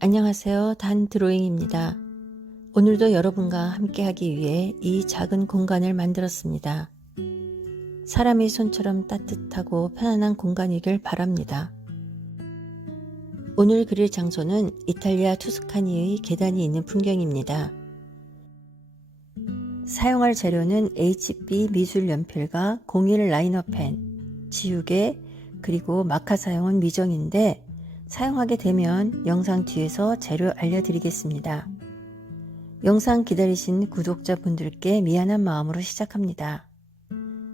안녕하세요. 단 드로잉입니다. 오늘도 여러분과 함께하기 위해 이 작은 공간을 만들었습니다. 사람의 손처럼 따뜻하고 편안한 공간이길 바랍니다. 오늘 그릴 장소는 이탈리아 투스카니의 계단이 있는 풍경입니다. 사용할 재료는 HB 미술 연필과 01 라이너 펜, 지우개, 그리고 마카 사용은 미정인데 사용하게 되면 영상 뒤에서 재료 알려드리겠습니다. 영상 기다리신 구독자분들께 미안한 마음으로 시작합니다.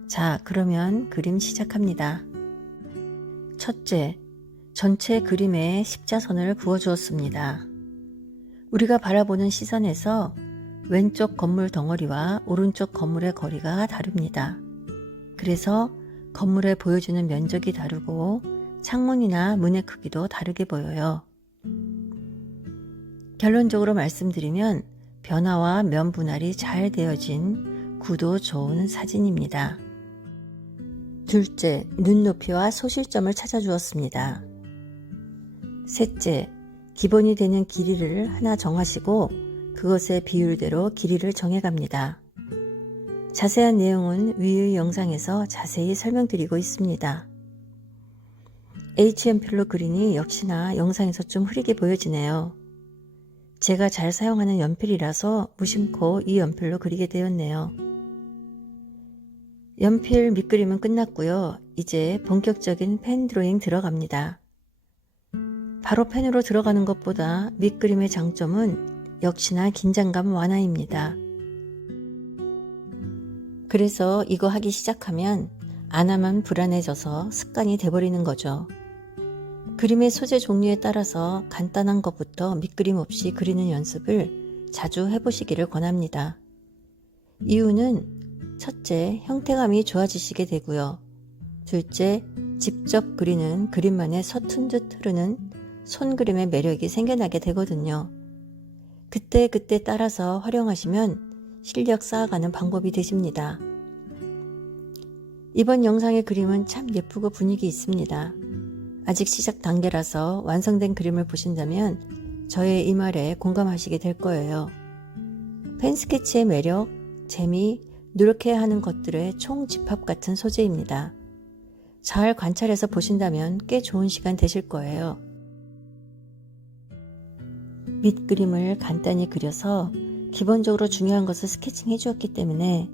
자, 그러면 그림 시작합니다. 첫째, 전체 그림에 십자선을 그어주었습니다. 우리가 바라보는 시선에서 왼쪽 건물 덩어리와 오른쪽 건물의 거리가 다릅니다. 그래서 건물에 보여주는 면적이 다르고 창문이나 문의 크기도 다르게 보여요. 결론적으로 말씀드리면 변화와 면 분할이 잘 되어진 구도 좋은 사진입니다. 둘째, 눈높이와 소실점을 찾아주었습니다. 셋째, 기본이 되는 길이를 하나 정하시고 그것의 비율대로 길이를 정해갑니다. 자세한 내용은 위의 영상에서 자세히 설명드리고 있습니다. H연필로 그리니 역시나 영상에서 좀 흐리게 보여지네요. 제가 잘 사용하는 연필이라서 무심코 이 연필로 그리게 되었네요. 연필 밑그림은 끝났고요. 이제 본격적인 펜 드로잉 들어갑니다. 바로 펜으로 들어가는 것보다 밑그림의 장점은 역시나 긴장감 완화입니다. 그래서 이거 하기 시작하면 안 하면 불안해져서 습관이 돼버리는 거죠. 그림의 소재 종류에 따라서 간단한 것부터 밑그림 없이 그리는 연습을 자주 해보시기를 권합니다. 이유는 첫째, 형태감이 좋아지시게 되고요. 둘째, 직접 그리는 그림만의 서툰 듯 흐르는 손그림의 매력이 생겨나게 되거든요. 그때그때 따라서 활용하시면 실력 쌓아가는 방법이 되십니다. 이번 영상의 그림은 참 예쁘고 분위기 있습니다. 아직 시작 단계라서 완성된 그림을 보신다면 저의 이 말에 공감하시게 될 거예요. 펜 스케치의 매력, 재미, 노력해야 하는 것들의 총집합 같은 소재입니다. 잘 관찰해서 보신다면 꽤 좋은 시간 되실 거예요. 밑그림을 간단히 그려서 기본적으로 중요한 것을 스케칭해 주었기 때문에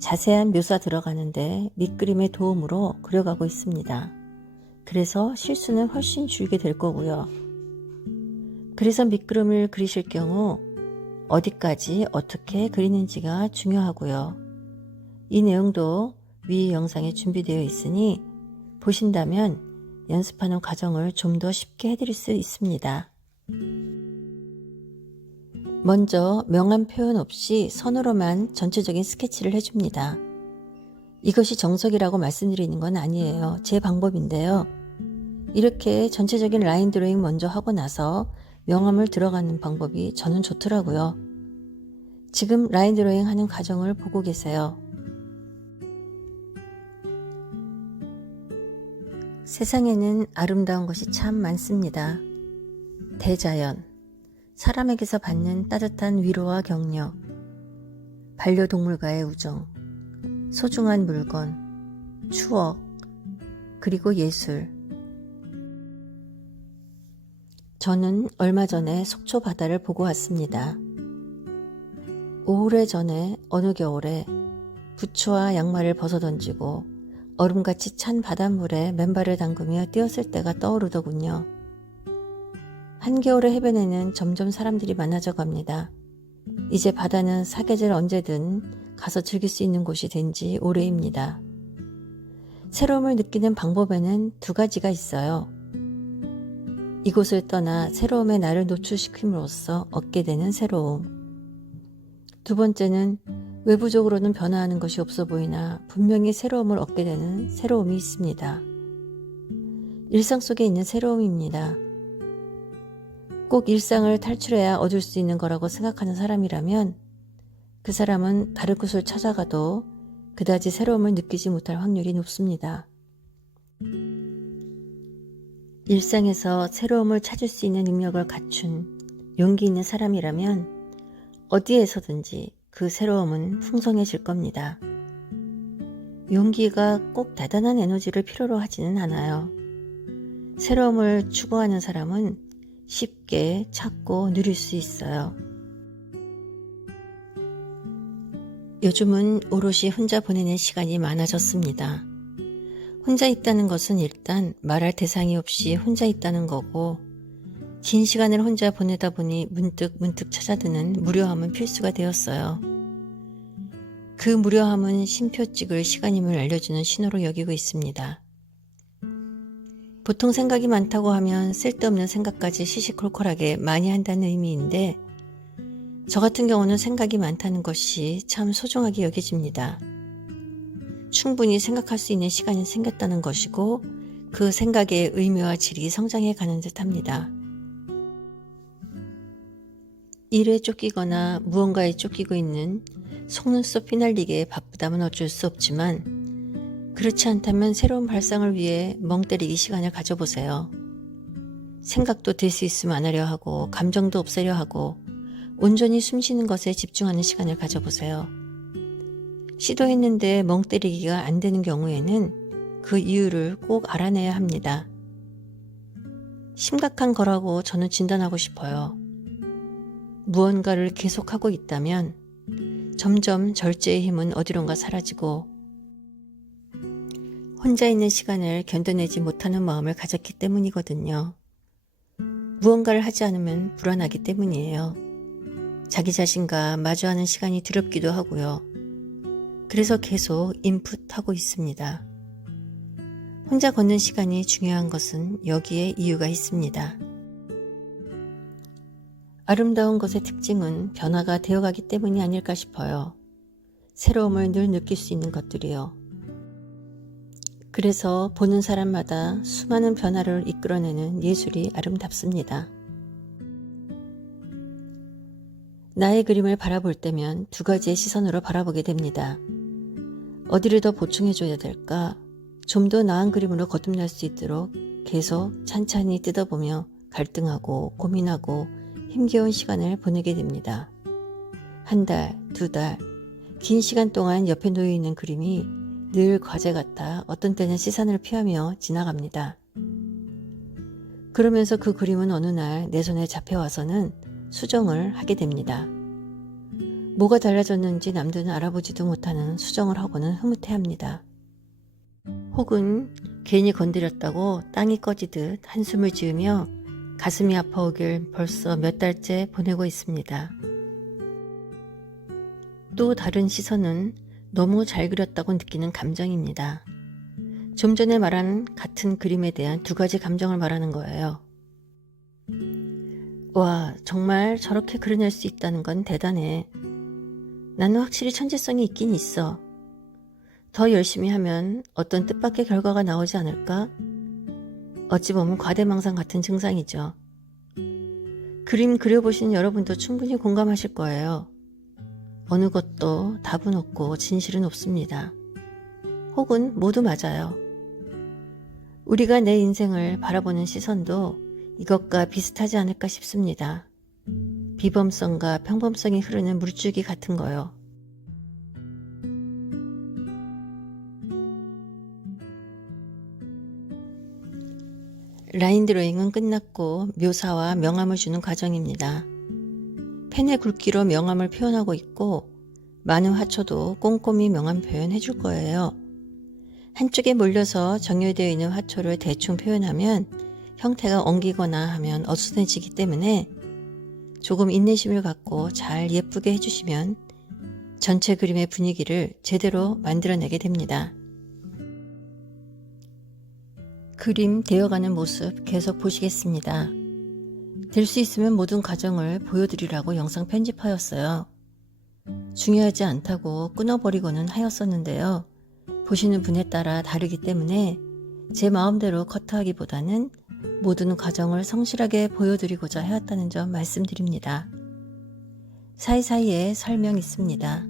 자세한 묘사 들어가는데 밑그림의 도움으로 그려가고 있습니다. 그래서 실수는 훨씬 줄게 될 거고요. 그래서 밑그림을 그리실 경우 어디까지 어떻게 그리는지가 중요하고요. 이 내용도 위 영상에 준비되어 있으니 보신다면 연습하는 과정을 좀 더 쉽게 해드릴 수 있습니다. 먼저 명암 표현 없이 선으로만 전체적인 스케치를 해줍니다. 이것이 정석이라고 말씀드리는 건 아니에요. 제 방법인데요. 이렇게 전체적인 라인 드로잉 먼저 하고 나서 명암을 들어가는 방법이 저는 좋더라고요. 지금 라인 드로잉 하는 과정을 보고 계세요. 세상에는 아름다운 것이 참 많습니다. 대자연, 사람에게서 받는 따뜻한 위로와 격려, 반려동물과의 우정, 소중한 물건, 추억, 그리고 예술. 저는 얼마 전에 속초 바다를 보고 왔습니다. 오래전에 어느 겨울에 부츠와 양말을 벗어던지고 얼음같이 찬 바닷물에 맨발을 담그며 뛰었을 때가 떠오르더군요. 한겨울의 해변에는 점점 사람들이 많아져 갑니다. 이제 바다는 사계절 언제든 가서 즐길 수 있는 곳이 된 지 오래입니다. 새로움을 느끼는 방법에는 두 가지가 있어요. 이곳을 떠나 새로움에 나를 노출시킴으로써 얻게 되는 새로움. 두 번째는 외부적으로는 변화하는 것이 없어 보이나 분명히 새로움을 얻게 되는 새로움이 있습니다. 일상 속에 있는 새로움입니다. 꼭 일상을 탈출해야 얻을 수 있는 거라고 생각하는 사람이라면 그 사람은 다른 곳을 찾아가도 그다지 새로움을 느끼지 못할 확률이 높습니다. 일상에서 새로움을 찾을 수 있는 능력을 갖춘 용기 있는 사람이라면 어디에서든지 그 새로움은 풍성해질 겁니다. 용기가 꼭 대단한 에너지를 필요로 하지는 않아요. 새로움을 추구하는 사람은 쉽게 찾고 누릴 수 있어요. 요즘은 오롯이 혼자 보내는 시간이 많아졌습니다. 혼자 있다는 것은 일단 말할 대상이 없이 혼자 있다는 거고, 긴 시간을 혼자 보내다 보니 문득 찾아드는 무료함은 필수가 되었어요. 그 무료함은 쉼표 찍을 시간임을 알려주는 신호로 여기고 있습니다. 보통 생각이 많다고 하면 쓸데없는 생각까지 시시콜콜하게 많이 한다는 의미인데, 저 같은 경우는 생각이 많다는 것이 참 소중하게 여겨집니다. 충분히 생각할 수 있는 시간이 생겼다는 것이고, 그 생각의 의미와 질이 성장해 가는 듯합니다. 일에 쫓기거나 무언가에 쫓기고 있는 속눈썹 휘날리기에 바쁘다면 어쩔 수 없지만, 그렇지 않다면 새로운 발상을 위해 멍 때리기 시간을 가져보세요. 생각도 될 수 있으면 안 하려 하고, 감정도 없애려 하고, 온전히 숨쉬는 것에 집중하는 시간을 가져보세요. 시도했는데 멍 때리기가 안 되는 경우에는 그 이유를 꼭 알아내야 합니다. 심각한 거라고 저는 진단하고 싶어요. 무언가를 계속하고 있다면 점점 절제의 힘은 어디론가 사라지고 혼자 있는 시간을 견뎌내지 못하는 마음을 가졌기 때문이거든요. 무언가를 하지 않으면 불안하기 때문이에요. 자기 자신과 마주하는 시간이 두렵기도 하고요. 그래서 계속 인풋하고 있습니다. 혼자 걷는 시간이 중요한 것은 여기에 이유가 있습니다. 아름다운 것의 특징은 변화가 되어가기 때문이 아닐까 싶어요. 새로움을 늘 느낄 수 있는 것들이요. 그래서 보는 사람마다 수많은 변화를 이끌어내는 예술이 아름답습니다. 나의 그림을 바라볼 때면 두 가지의 시선으로 바라보게 됩니다. 어디를 더 보충해줘야 될까? 좀 더 나은 그림으로 거듭날 수 있도록 계속 찬찬히 뜯어보며 갈등하고 고민하고 힘겨운 시간을 보내게 됩니다. 한 달, 두 달, 긴 시간 동안 옆에 놓여있는 그림이 늘 과제 같아 어떤 때는 시선을 피하며 지나갑니다. 그러면서 그 그림은 어느 날 내 손에 잡혀와서는 수정을 하게 됩니다. 뭐가 달라졌는지 남들은 알아보지도 못하는 수정을 하고는 흐뭇해합니다. 혹은 괜히 건드렸다고 땅이 꺼지듯 한숨을 지으며 가슴이 아파오길 벌써 몇 달째 보내고 있습니다. 또 다른 시선은 너무 잘 그렸다고 느끼는 감정입니다. 좀 전에 말한 같은 그림에 대한 두 가지 감정을 말하는 거예요. 와, 정말 저렇게 그려낼 수 있다는 건 대단해. 나는 확실히 천재성이 있긴 있어. 더 열심히 하면 어떤 뜻밖의 결과가 나오지 않을까? 어찌 보면 과대망상 같은 증상이죠. 그림 그려보신 여러분도 충분히 공감하실 거예요. 어느 것도 답은 없고 진실은 없습니다. 혹은 모두 맞아요. 우리가 내 인생을 바라보는 시선도 이것과 비슷하지 않을까 싶습니다. 비범성과 평범성이 흐르는 물줄기 같은 거요. 라인 드로잉은 끝났고 묘사와 명암을 주는 과정입니다. 펜의 굵기로 명암을 표현하고 있고 많은 화초도 꼼꼼히 명암 표현해 줄 거예요. 한쪽에 몰려서 정렬되어 있는 화초를 대충 표현하면 형태가 엉기거나 하면 어수선해지기 때문에 조금 인내심을 갖고 잘 예쁘게 해주시면 전체 그림의 분위기를 제대로 만들어내게 됩니다. 그림 되어가는 모습 계속 보시겠습니다. 될 수 있으면 모든 과정을 보여드리라고 영상 편집하였어요. 중요하지 않다고 끊어버리고는 하였었는데요. 보시는 분에 따라 다르기 때문에 제 마음대로 커트하기보다는 모든 과정을 성실하게 보여드리고자 해왔다는 점 말씀드립니다. 사이사이에 설명 있습니다.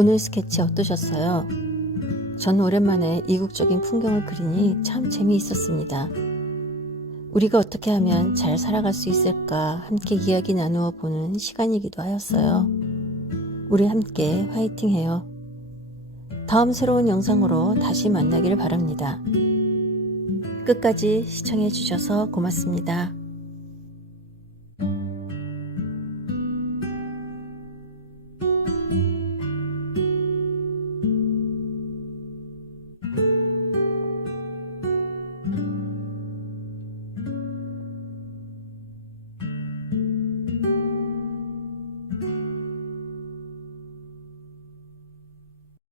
오늘 스케치 어떠셨어요? 전 오랜만에 이국적인 풍경을 그리니 참 재미있었습니다. 우리가 어떻게 하면 잘 살아갈 수 있을까 함께 이야기 나누어 보는 시간이기도 하였어요. 우리 함께 화이팅해요. 다음 새로운 영상으로 다시 만나기를 바랍니다. 끝까지 시청해 주셔서 고맙습니다.